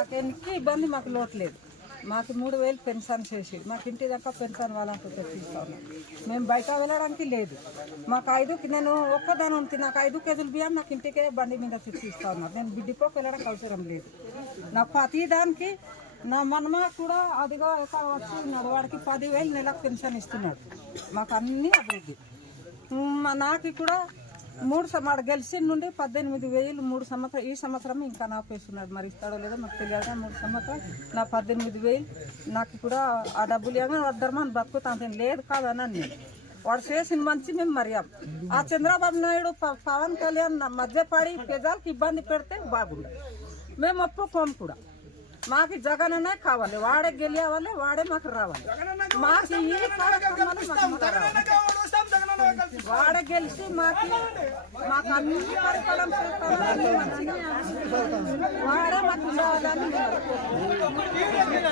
మాకు ఇబ్బంది మాకు లోటు లేదు. మాకు మూడు వేలు పెన్షన్ చేసి మాకు ఇంటి దాకా పెన్షన్ వాళ్ళంతా తెప్పిస్తా మేము బయట వెళ్ళడానికి లేదు. మాకు ఐదు నేను ఒక్కదాని ఉంది నాకు ఐదు కేజీలు బియ్యం నాకు ఇంటికే బండి మీద తెప్పిస్తా ఉన్నారు. నేను బిడ్డిపోకి వెళ్ళడానికి అవసరం లేదు. నా ప్రతి దానికి నా మనమ కూడా అదిగో ఒక వచ్చి ఉన్నాడు. వాడికి పదివేలు నెలకు పెన్షన్ ఇస్తున్నాడు. మాకు అన్ని అభివృద్ధి. మా నాకు కూడా మూడు సంవత్సరాలు గెలిచిన నుండి పద్దెనిమిది వేలు మూడు సంవత్సరం ఈ సంవత్సరం ఇంకా నాకు వేస్తున్నాడు మరి ఇస్తాడో లేదో మాకు తెలియదు? మూడు సంవత్సరం నా పద్దెనిమిది వేలు. నాకు కూడా ఆ డబ్బులు ఏమో అని బతుకుతాను లేదు కాదని నేను వాడు చేసిన మంచి మేము మర్యాం. ఆ చంద్రబాబు నాయుడు ప- పవన్ కళ్యాణ్ నా మధ్య పడి ప్రజలకు ఇబ్బంది పెడితే బాగుండు. మేము ఒప్పుకోం కూడా. మాకు జగన్ అనే కావాలి. వాడే గెలియావాలి వాడే మాకు రావాలి. మాకు ఈ కార్యక్రమాలు మాకు రావాలి. వాడ గెలిచి మాకు మాకు అన్ని పరిపాలన చేస్తామని మంచిగా వాడే మాకు ఉండాలని